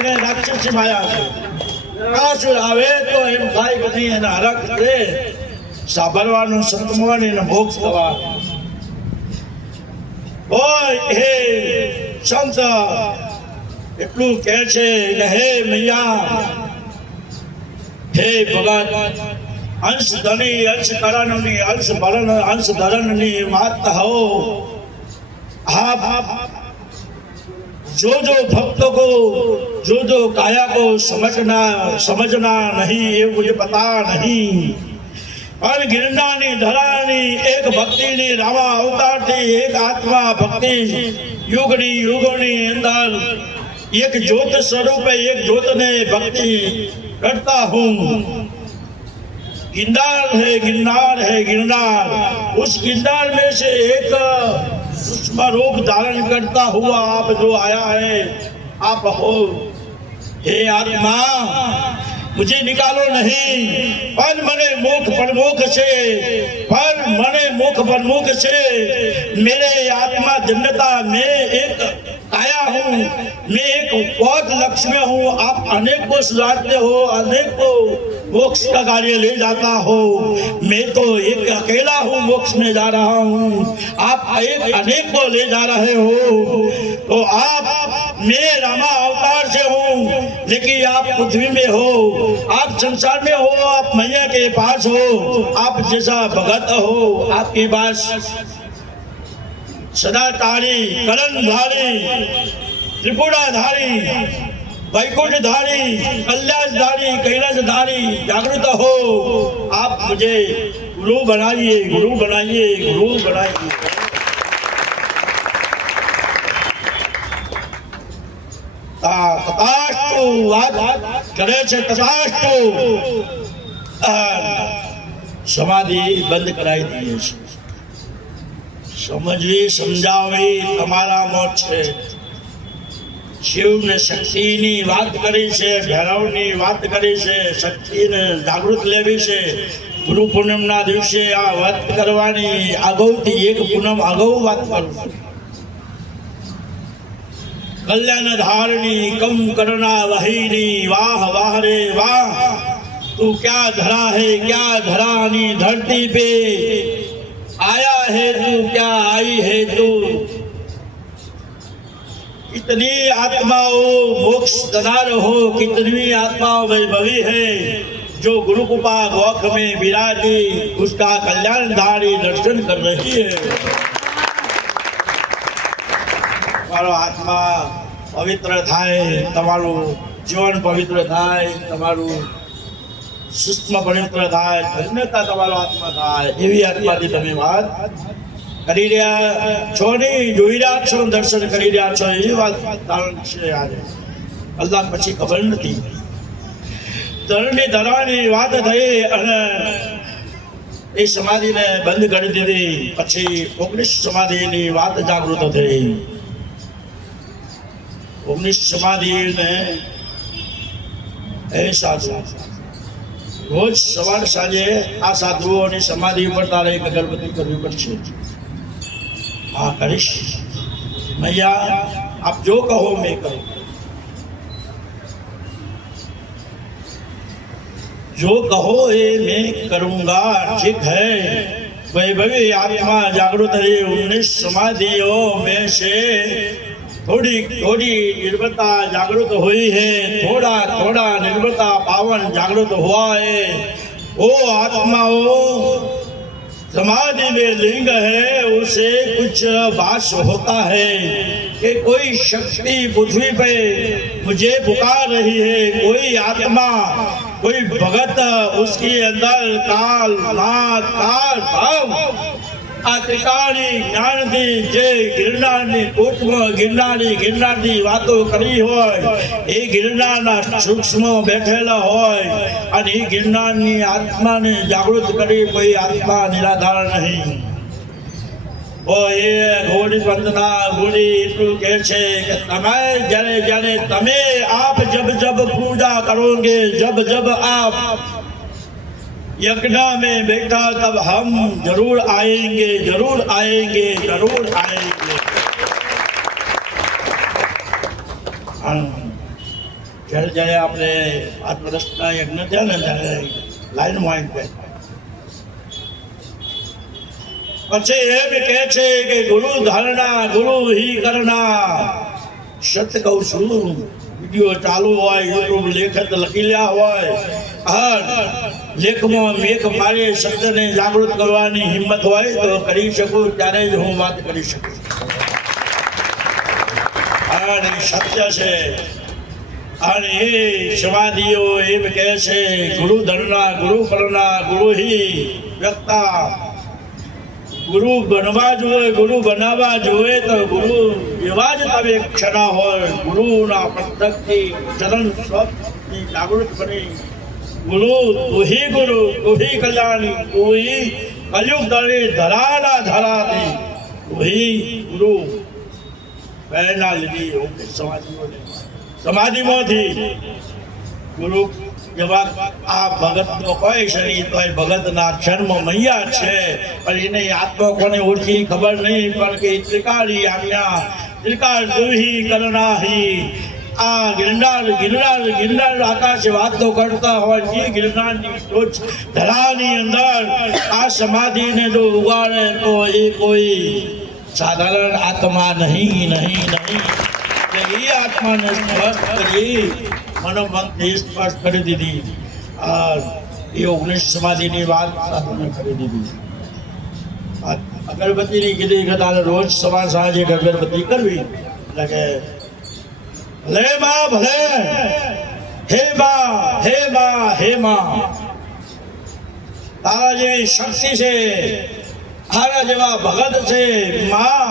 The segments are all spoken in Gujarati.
એને રાક્ષસી માયા. કાસુર આવે તો એમ થાય બધી એને હરક કરે સાંભળવાનું સત્મવન એને ભોગ થવા. હોય હે સંત, એટલું કે છે કે હે મૈયા. હે ભગવાન, અંશ ધની, અંશ કરણની, અંશ ભરણ, અંશ ધરણની માતા હો. હા જો જો ભક્તો કો जो जो काया को समझना समझना नहीं ये मुझे पता नहीं પણ ગિરનારની ધરાની એક ભક્તિની રામા અવતારથી એક આત્મા ભક્તિ યુગની યુગોની અંદર એક જ્યોત સ્વરૂપે એક જ્યોતને ભક્તિ કરતા હું गिरनार है गिरनार है गिरनार उस गिरनार में से एक सूक्ष्म रूप धारण करता हुआ आप जो आया है आप हो हे आत्मा, मुझे निकालो नहीं। पर मने मुख प्रमुख से पर मने मुख प्रमुख से। मेरे आत्मा जन्नता में एक आया हूँ, मैं एक बहुत लक्ष्य में हूँ। आप अनेक को सुधारते हो, अनेक को मोक्ष का कार्य ले जाता हो। मैं तो एक अकेला हूँ, मोक्ष में जा रहा हूँ। आप एक अनेक को ले जा रहे हो। तो आप, मैं रामा लेकिन आप पृथ्वी में हो, आप संसार में हो, आप मैया के पास हो, आप जैसा भगत हो, आपकी बात सदाचारी करणधारी त्रिपुराधारी, वैकुंठधारी कल्याणधारी कैलाशधारी जागृत हो, आप मुझे गुरु बनाइए गुरु बनाइए गुरु बनाइए। તા- તથાસ્તુ વાત કરે છે તથાસ્તુ આ સમાધિ બંધ કરાવી દઈએ છે સમજવી સમજાવવી તમારા મોત છે શિવને શક્તિની વાત કરી છે ભૈરવની વાત કરી છે શક્તિને જાગૃત લેવી છે ગુરુ પૂનમના દિવસે આ વાત કરવાની અગાઉથી એક પૂનમ અગાઉ વાત કરું कल्याण धारणी, कम करना वहीनी, वाह वाह रे, वाह। तू क्या धरा है, क्या धरानी धरती पे? आया है तू, क्या आई है तू? कितनी आत्माओं मोक्ष दनार हो, कितनी आत्माओं वैभवी है, जो गुरुकृपा गोख में विराजी, उसका कल्याणधारी दर्शन कर रही है। તમારો આત્મા પવિત્ર થાય, તમારું જીવન પવિત્ર થાય, તમારું સૂક્ષ્મ પવિત્ર થાય, ધન્યતા તમારો આત્મા થાય, એવી આત્માથી તમે વાત કરી રહ્યા છો નહીં જોઈ રહ્યા છો, દર્શન કરી રહ્યા છો, એવી વાત કારણ છે આજે. કલાક પછી ખબર નથી. તરણની ધરવાની વાત થઈ અને એ સમાધિને બંધ કરી દીધી. પછી ઓગણીસ સમાધિની વાત જાગૃત થઈ. ઓગણીસ સમાધિને એ સાધુ રોજ સવાર સાંજે આ સાધુઓની સમાધિ ઉપર તારે એક અગરબત્તી કરવી પડશે હા કરીશ મૈયા આપ જો કહો મેં કહું जो कहो ये मैं करूंगा ठीक है वैभवी आत्मा जागृत है उन्नीस समाधियों में से थोड़ी थोड़ी निर्भरता जागृत हुई है, थोड़ा थोड़ा निर्भरता पावन जागृत हुआ है। वो आत्माओं समाधि में लिंग है, उसे कुछ भाष होता है कि कोई शक्ति पृथ्वी पे मुझे पुकार रही है। कोई आत्मा, कोई भगत, उसके अंदर काल नाथ काल, भाव જે ગિરનારની ગિરનારી ગિરનારની વાતો કરી હોય, એ ગિરનારના સૂક્ષ્મ બેઠેલા હોય અને એ ગિરનારની આત્માને જાગૃત કરી કોઈ આત્મા નિરાધાર નહીં. એ ઘોડી વંદના ઘોડી એટલું કહે છે કે તમે જ્યારે જ્યારે તમે આપ જબ જબ પૂજા કરોગે, જબ જબ આપ यज्ञ में बैठा तब हम जरूर आएंगे जरूर आएंगे जरूर आएंगे हाँ। જ્યારે જ્યારે આપણે પાંચ વર્ષના યજ્ઞ થયા ને ત્યારે લાઈનમાં આવી ગયા પછી એમ કહે છે કે ગુરુ ધારણા ગુરુ હિ કરના સત્ય કહું છું વિડીયો ચાલુ હોય યુટ્યુબ લેખક લખી લ્યા હોય હા લેખમાં મેખ મારે, શબ્દને જાગૃત કરવાની હિંમત હોય તો કરી શકું, ત્યારે જ હું વાત કરી શકું અને સત્ય છે. અને એ સમાધિઓ એમ કહે છે ગુરુ ધનના ગુરુ કરના ગુરુ હિ વ્યક્તા ગુરુ બનવા જોઈએ ગુરુ બનાવવા જોઈએ તો ગુરુ એવા જ તમે ક્ષણા હોય. ગુરુના પ્રત્યક્ષથી ચરણ સ્વની જાગૃત બની. ગુરુ, તુહી ગુરુ, તુહી કલ્યાણી, તુહી કલયુગ દળે ધરાલા ધરાતી તુહી ગુરુ. પ્રેરણા લીધી એવું સમાધિઓને, સમાધિમાંથી ગુરુ જેવા આ ભગત તો કોઈ શરીર તો એ ભગતના જન્મ મૈયા છે, પણ એને આત્મા કોને ઓળખી ખબર નહીં, પણ કે ત્રિકાળી આજ્ઞા, ત્રિકાળ દુહી કરનાહી આ ગિરનાર ગિરનાર ગિરનાર આકાશે વાતો કરતા હોય જે ગિરનારની ટોચ ધરાની અંદર આ સમાધિને જો ઉગાડે તો એ કોઈ સાધારણ આત્મા નહીં નહીં નહીં. એ આત્માને સ્પષ્ટ કરી મનોમનથી સ્પષ્ટ કરી દીધી. આ એ ઓગણીસ સમાધિની વાત સાધુને કરી દીધી. અગરબત્તીની કીધી કે તારે રોજ સવાર સાંજે અગરબત્તી કરવી. એટલે કે ભલે માં, ભલે. હે મા હે મા, હે માં. તારા જેવી શક્તિ છે તારા જેવા ભગત છે, માં,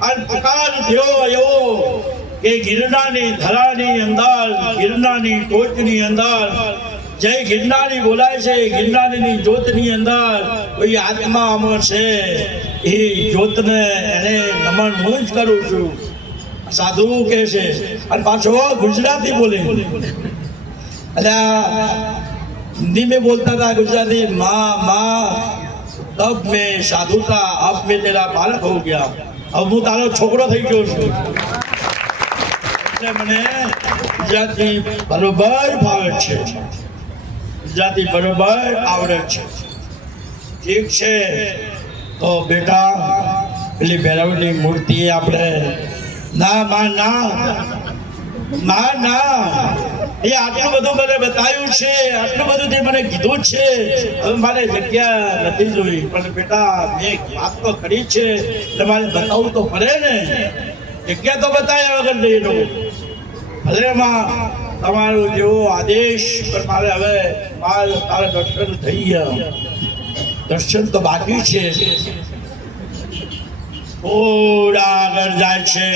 અને પ્રકાર થયો એવો કે ગિરનારની ધરાની અંદર ગિરનારની ટોચની અંદર જય ગિરનારી બોલાય છે, ગિરનારીની જ્યોતની અંદર કોઈ આત્મા અમર છે. એ જ્યોતને એને નમન હું જ કરું છું. સાધુ કે છે, અને પાછો ગુજરાતી બોલે. એટલે હિન્દી બોલતા હતા ગુજરાતી, માં માં તબ મેં સાધુતા અબ મેં તેરા બાળક હો ગયા. હવે હું તારો છોકરો થઈ ગયો છું. એટલે મને ગુજરાતી બરોબર ભાવે છે. ગુજરાતી બરોબર આવડે છે. ઠીક છે. તો બેટા, પેલી ભૈરવની મૂર્તિ આપણે ના માં ના માં ના એ આટલું બધું મને બતાવ્યું છે, આટલું બધું તે મને કીધું છે. હવે મારે જગ્યા નથી જોઈ, પણ બેટા, મેં વાત તો કરી છે. તમારે મારે બતાવવું તો પડે ને. જગ્યા તો બતાવ્યા વગર નહીં લો ભલે માં તમારો જેવો આદેશ, પણ મારે હવે મારે તારા દર્શન થઈ ગયા. દર્શન તો બાકી છે. થોડા આગળ જાય છે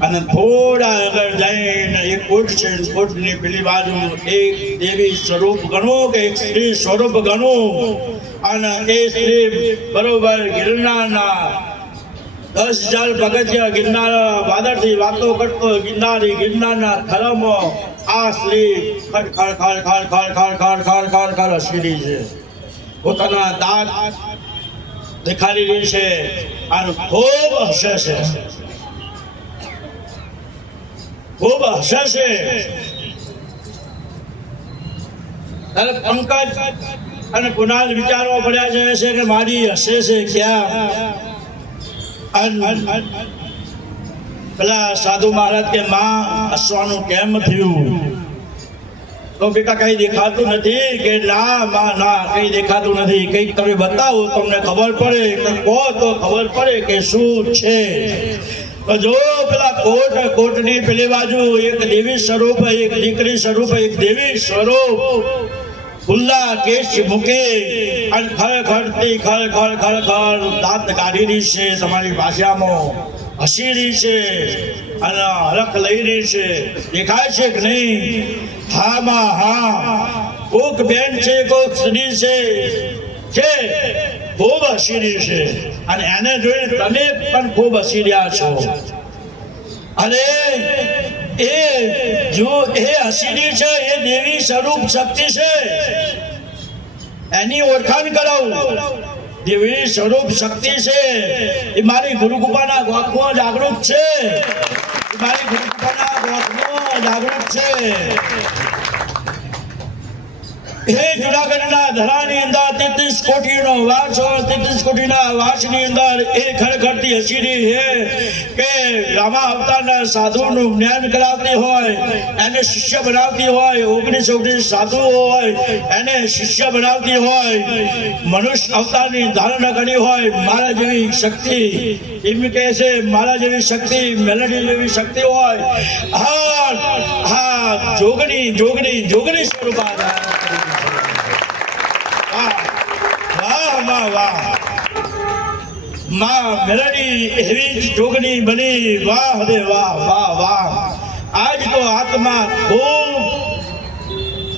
અને થોડા આગળ જઈને એક કોટ છે કોટની પેલી બાજુ એક દેવી સ્વરૂપ ગણો કે એક સ્ત્રી સ્વરૂપ ગણો અને એ સ્ત્રી બરોબર ગિરનારના દસ હજાર પગથિયા ગિરનાર વાદળથી વાતો કરતો ગિરનારી ગિરનારના થરમો આ સ્ત્રી ખડ ખડ ખડ ખડ ખડ ખડ ખડ ખડ ખડ ખડ છે પોતાના દાંત દેખાડી રહી છે. અને ખૂબ હસે છે. ખૂબ હસે છે. ત્યારે પંકજ અને કુનાલ વિચારવા પડ્યા છે છે કે મારી હસે છે ક્યાં? પેલા સાધુ મહારાજ કે, માં, હસવાનું કેમ થયું? તો બેટા કઈ દેખાતું નથી કે ના માં ના, કઈ દેખાતું નથી. કઈ તમે બતાવો, તમને ખબર પડે કહો તો ખબર પડે કે શું છે. જો પેલા કોટ, કોટની પેલી બાજુ એક દેવી સ્વરૂપ, એક દીકરી સ્વરૂપ, એક દેવી સ્વરૂપ. ખુલ્લા કેશ મૂકે અને ખળખળતી ખળ ખળ ખળ ખળ દાંત કાઢી રહી છે તમારી ભાષામાં હસી રહી છે અને હરખ લઈ રહી છે. દેખાય છે કે નહીં? હા, માં, હા. કોક બેન છે, કોક સ્ત્રી છે. કે ખૂબ હસી છે. અને એને જોઈને તમે પણ ખૂબ હસી રહ્યા છો. અને એ જો એ હસીની છે, એ દેવી સ્વરૂપ શક્તિ છે. એની ઓળખાણ કરાવું. દેવી સ્વરૂપ શક્તિ છે. એ મારી ગુરુકૃપાના ગોખમાં જાગૃત છે. મારી ગુરુકૃપાના ગોખમાં જાગૃત છે હે જુનાગઢના ધરાની અંદર તેત્રીસ કોટીનો વાસ હોય, તેત્રીસ કોટીના વાસની અંદર એ ખડખડતી હસીની હે કે રામા અવતારના સાધુનું જ્ઞાન કરાવતી હોય, એને શિષ્ય બનાવતી હોય, ઓગણીસ ઓગણીસ સાધુઓ હોય, એને શિષ્ય બનાવતી હોય, મનુષ્ય અવતારની ધારણા કરી હોય મારા જેવી શક્તિ, એમ કહે છે મારા જેવી શક્તિ, મેલડી જેવી શક્તિ હોય હા હા જોગણી જોગણી જોગણી સ્વરૂપા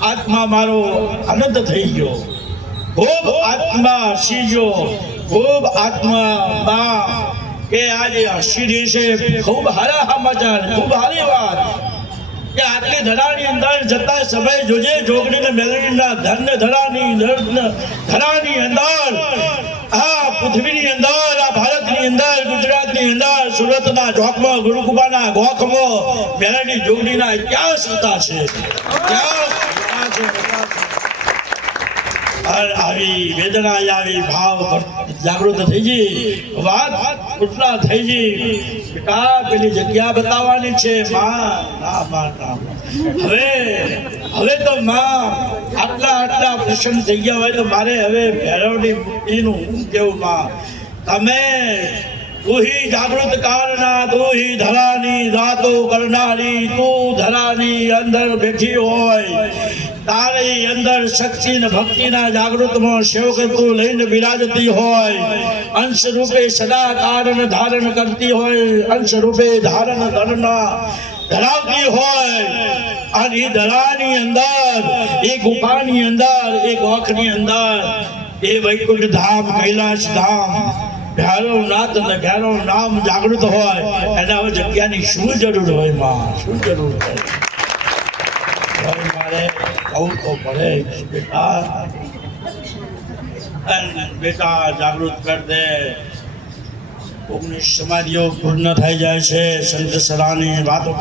આત્મા મારો આનંદ થઈ ગયો. ખૂબ આત્મા સીજો ખૂબ આત્મા માં કે આજે ખૂબ હારા સમાચાર ખૂબ હારી વાત. કે આટલી ધરાની અંદર જતા સમય જોજે જોગણીને મેલડીના ધન ધરાની ધન- ધરાની અંદર. આ પૃથ્વીની અંદર, આ ભારતની અંદર, ગુજરાતની અંદર, સુરતના ચોકમાં ગુરુકુબાના ગોખમાં મેલડી જોગડીના ઇતિહાસ હતા છે. ઇતિહાસ છે. આવી, વેદના આવી, ભાવ જાગૃત થઈ ગઈ, વાત ઉઠલા થઈ ગઈ. બેટા પેલી જગ્યા બતાવવાની છે, માં, ના માં, ના હવે હવે તો માં, આટલા આટલા પ્રસન્ન થઈ ગયા હોય તો મારે હવે ભૈરવની મૂર્તિનું કેવું, માં? તમે તુહી જાગૃત કારના તુહી ધરાની, રાતો કરનારી, તું ધરાની, અંદર બેઠી હોય. તારી અંદર શક્તિ ને ભક્તિના જાગૃતમાં સેવક તું લઈને બિરાજતી હોય. અંશ રૂપે સદા કારણ ધારણ કરતી હોય અંશ રૂપે ધારણ ધરના ધરાવતી હોય. અને એ ધરાની અંદર એ ગુફાની અંદર એ ગોખની અંદર, એ વૈકુંઠ ધામ કૈલાશ ધામ ભેરો નાથ અને ભેરો નામ જાગૃત હોય. એના હવે જગ્યાની શું જરૂર હોય, માં? શું જરૂર હોય? તો પડે બેટા. બેટા જાગૃત કર દે. ઓગણીસ સમાધિઓ પૂર્ણ થઈ જાય છે. સંત સલાની વાતો